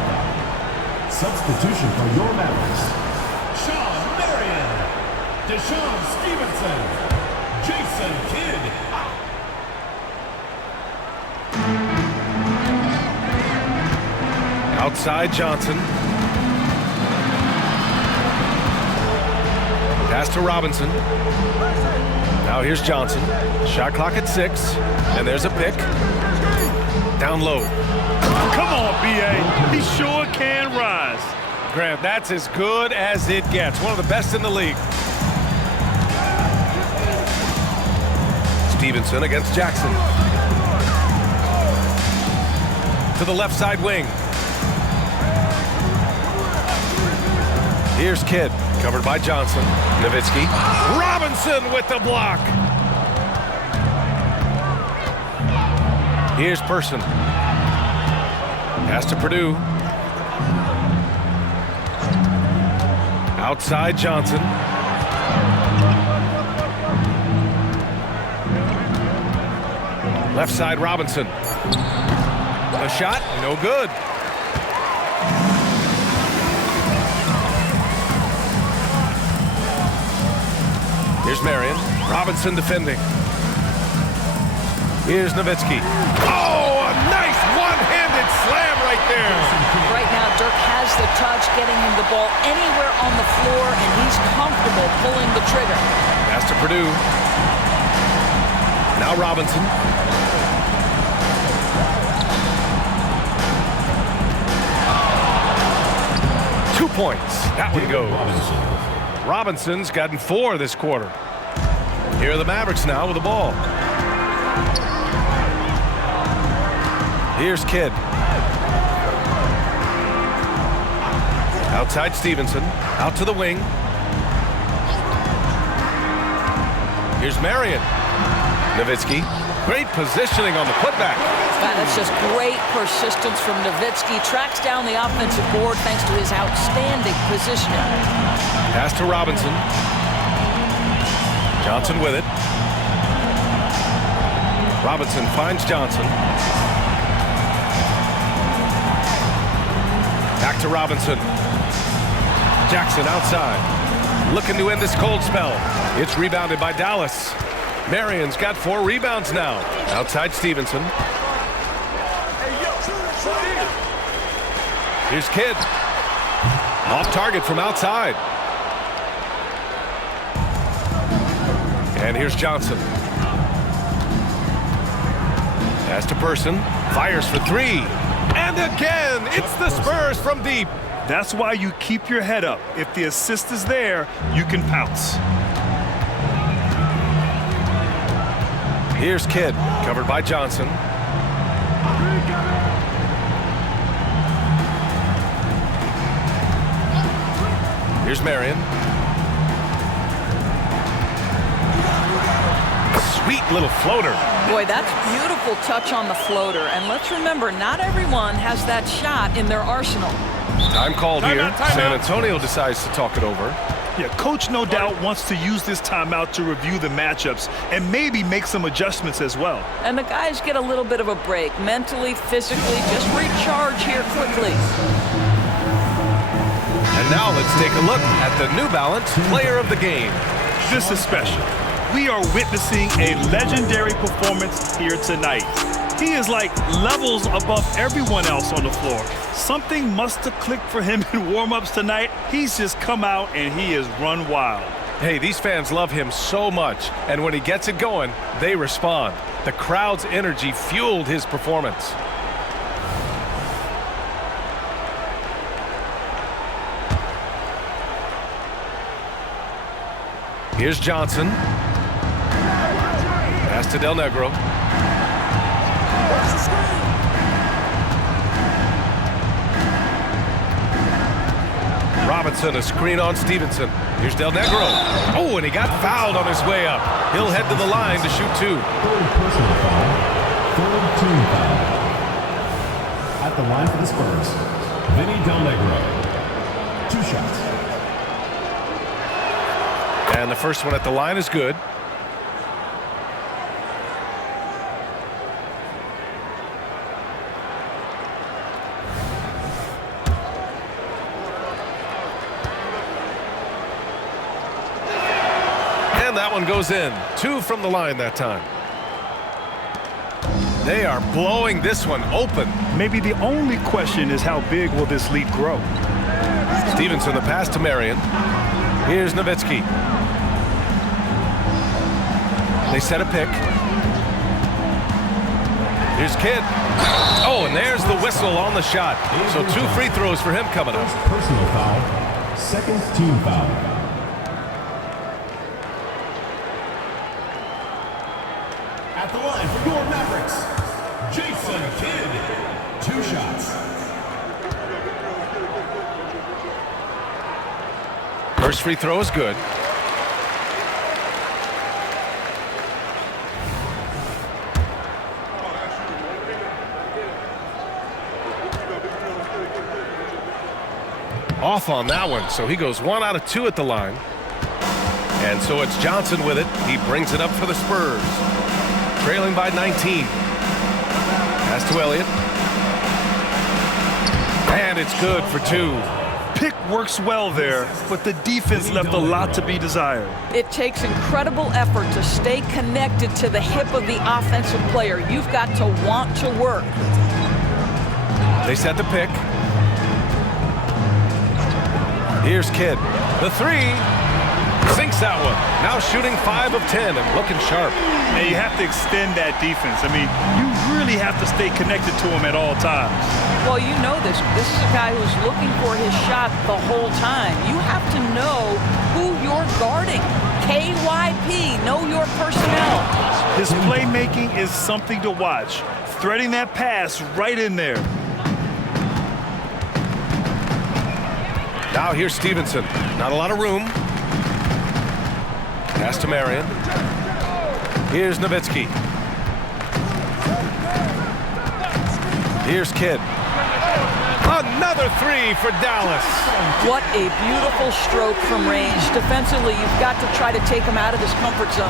Substitution for your Mavericks. Sean Marion, Deshaun Stevenson, Jason Kidd. Outside Johnson. Pass to Robinson. Now here's Johnson. Shot clock at 6. And there's a pick. Down low. Come on, B.A. He sure can rise. Grant, that's as good as it gets. One of the best in the league. Stevenson against Jackson. To the left side wing. Here's Kidd, covered by Johnson. Nowitzki. Robinson with the block. Here's Person. Pass to Purdue. Outside Johnson. Left side Robinson. A shot, no good. Here's Marion. Robinson defending. Here's Nowitzki. Oh, a nice one-handed slam right there. Right now, Dirk has the touch, getting him the ball anywhere on the floor, and he's comfortable pulling the trigger. Pass to Purdue. Now Robinson. Points. That one goes. Robinson's gotten 4 this quarter. Here are the Mavericks now with the ball. Here's Kidd. Outside Stevenson. Out to the wing. Here's Marion. Nowitzki. Great positioning on the putback. That's just great persistence from Nowitzki. Tracks down the offensive board thanks to his outstanding positioning. Pass to Robinson. Johnson with it. Robinson finds Johnson. Back to Robinson. Jackson outside. Looking to end this cold spell. It's rebounded by Dallas. Marion's got 4 rebounds now. Outside Stevenson. Here's Kidd. Off target from outside. And here's Johnson. Pass to Person. Fires for 3. And again, it's the Spurs from deep. That's why you keep your head up. If the assist is there, you can pounce. Here's Kidd, covered by Johnson. Here's Marion. Sweet little floater. Boy, that's beautiful touch on the floater. And let's remember, not everyone has that shot in their arsenal. Time called here. San Antonio decides to talk it over. Yeah, coach no doubt wants to use this timeout to review the matchups and maybe make some adjustments as well. And the guys get a little bit of a break, mentally, physically, just recharge here quickly. And now let's take a look at the New Balance Player of the Game. This is special. We are witnessing a legendary performance here tonight. He is like levels above everyone else on the floor. Something must have clicked for him in warm-ups tonight. He's just come out and he has run wild. Hey, these fans love him so much, and when he gets it going, they respond. The crowd's energy fueled his performance. Here's Johnson. Pass to Del Negro. Robinson, a screen on Stevenson. Here's Del Negro. Oh, and he got fouled on his way up. He'll head to the line to shoot 2. Third personal foul. Third team foul. At the line for the Spurs, Vinny Del Negro. 2 shots. And the first one at the line is good. And that one goes in. 2 from the line that time. They are blowing this one open. Maybe the only question is how big will this lead grow? Stevenson, the pass to Marion. Here's Nowitzki. They set a pick. Here's Kidd. Oh, and there's the whistle on the shot. So 2 free throws for him coming up. Personal foul. Second team foul. At the line for your Mavericks, Jason Kidd. 2 shots. First free throw is good. Off on that one, so he goes 1 out of 2 at the line. And so it's Johnson with it. He brings it up for the Spurs. Trailing by 19. Pass to Elliott. And it's good for 2. Pick works well there, but the defense left a lot to be desired. It takes incredible effort to stay connected to the hip of the offensive player. You've got to want to work. They set the pick. Here's Kidd. The 3. Sinks that one. Now shooting 5 of 10 and looking sharp. And you have to extend that defense. I mean, you really have to stay connected to him at all times. Well, you know this. This is a guy who's looking for his shot the whole time. You have to know who you're guarding. KYP, know your personnel. His playmaking is something to watch. Threading that pass right in there. Now here's Stevenson. Not a lot of room. Pass to Marion. Here's Nowitzki. Here's Kidd. Another 3 for Dallas. What a beautiful stroke from range. Defensively, you've got to try to take him out of his comfort zone.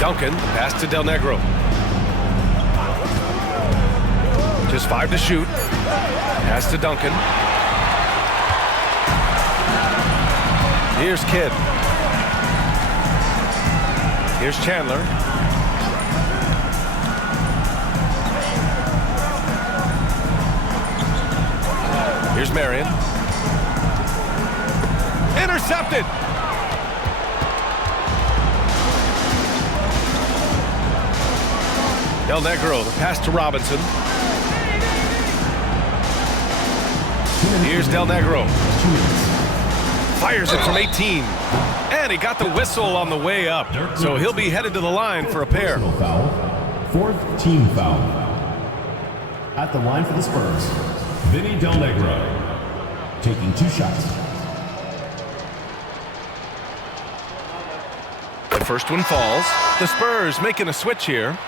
Duncan, pass to Del Negro. Just 5 to shoot. Pass to Duncan. Here's Kidd. Here's Chandler. Here's Marion. Intercepted. Del Negro, the pass to Robinson. Here's Del Negro. Fires it from 18. And he got the whistle on the way up. So he'll be headed to the line for a pair. Foul. Fourth team foul. At the line for the Spurs, Vinny Del Negro. Taking 2 shots. First one falls. The Spurs making a switch here.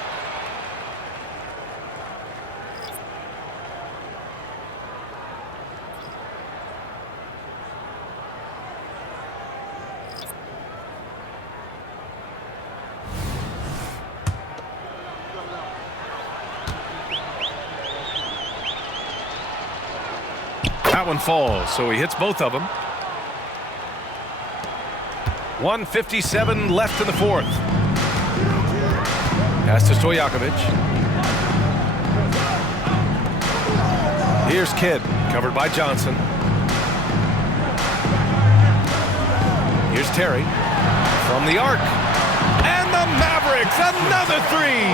That one falls, so he hits both of them. 1:57 left in the fourth. Pass to Stojakovic. Here's Kidd, covered by Johnson. Here's Terry from the arc. And the Mavericks, another three!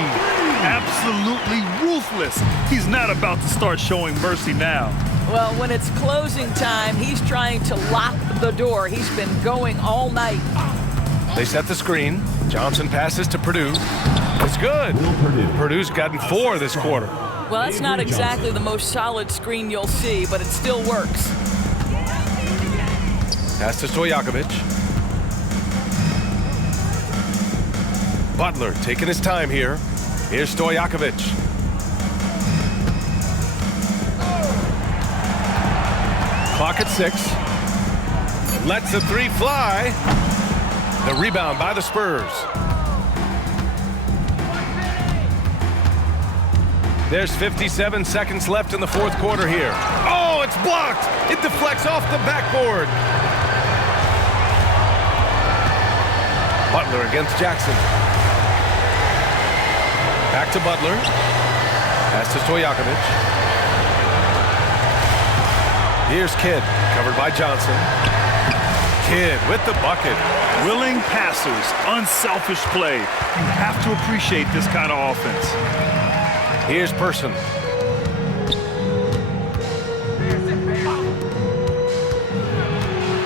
Absolutely ruthless. He's not about to start showing mercy now. Well, when it's closing time, he's trying to lock the door. He's been going all night. They set the screen. Johnson passes to Purdue. It's good. Purdue's gotten 4 this quarter. Well, that's not exactly the most solid screen you'll see, but it still works. Pass to Stojakovic. Butler taking his time here. Here's Stojakovic. Clock at 6. Lets the 3 fly. The rebound by the Spurs. There's 57 seconds left in the fourth quarter here. Oh, it's blocked. It deflects off the backboard. Butler against Jackson. Back to Butler. Pass to Stojakovic. Here's Kidd, covered by Johnson. Kidd with the bucket. Willing passers, unselfish play. You have to appreciate this kind of offense. Here's Person.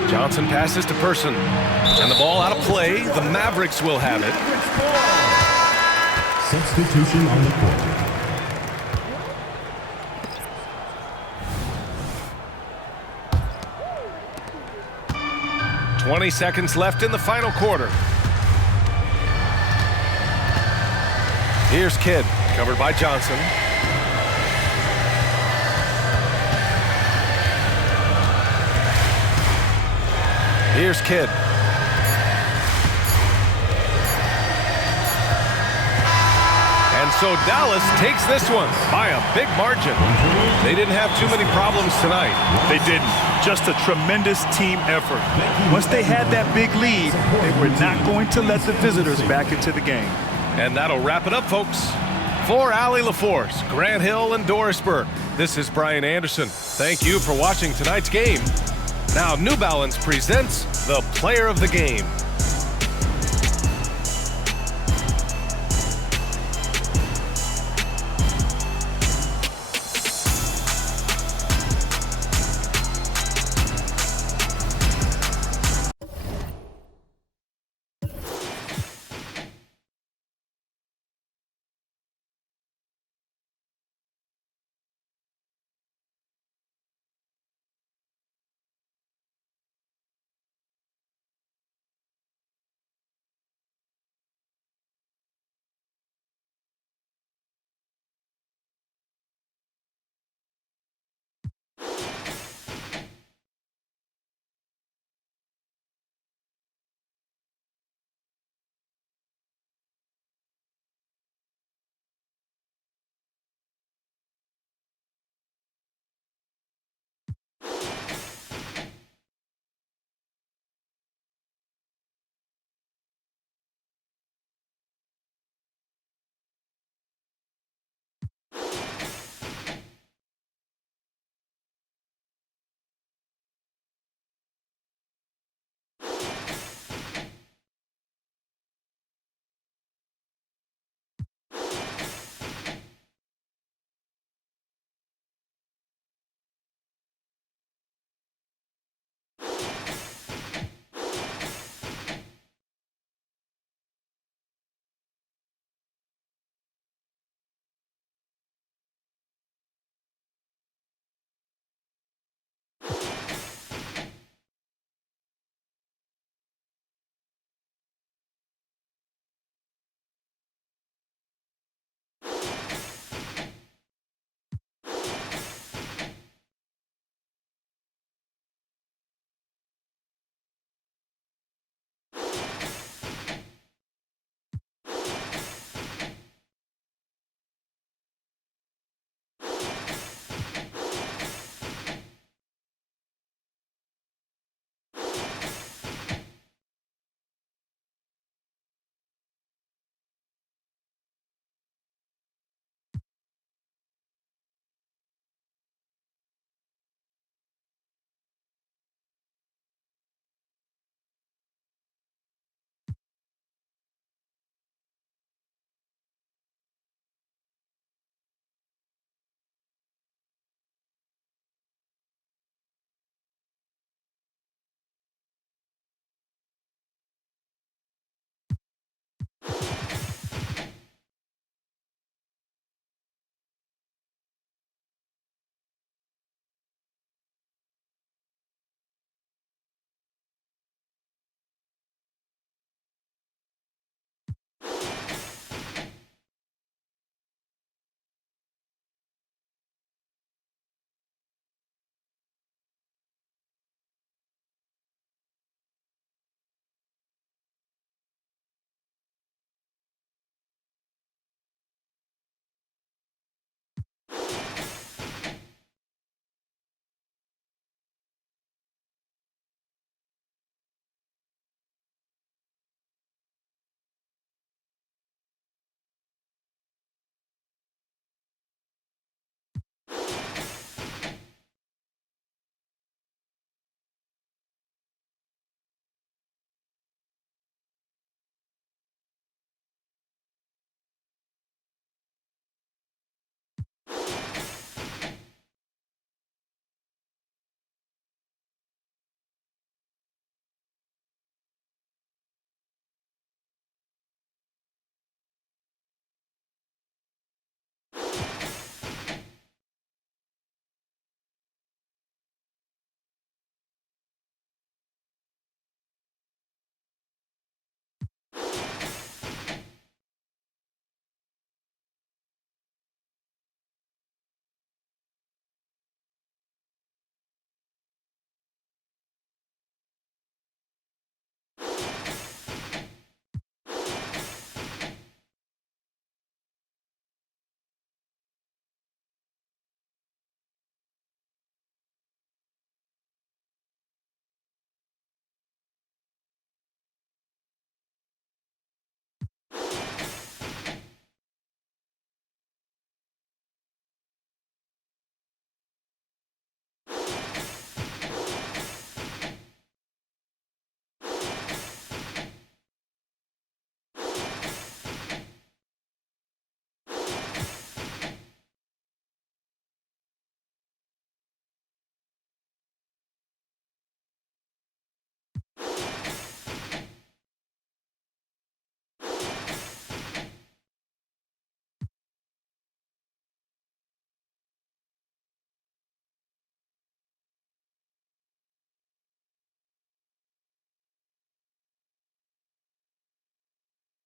Johnson passes to Person. And the ball out of play. The Mavericks will have it. Substitution on the court. 20 seconds left in the final quarter. Here's Kidd, covered by Johnson. Here's Kidd. And so Dallas takes this one by a big margin. They didn't have too many problems tonight. They didn't. Just a tremendous team effort. Once they had that big lead, they were not going to let the visitors back into the game. And that'll wrap it up, folks. For Allie LaForce, Grant Hill, and Doris Burke, this is Brian Anderson. Thank you for watching tonight's game. Now, New Balance presents the Player of the Game.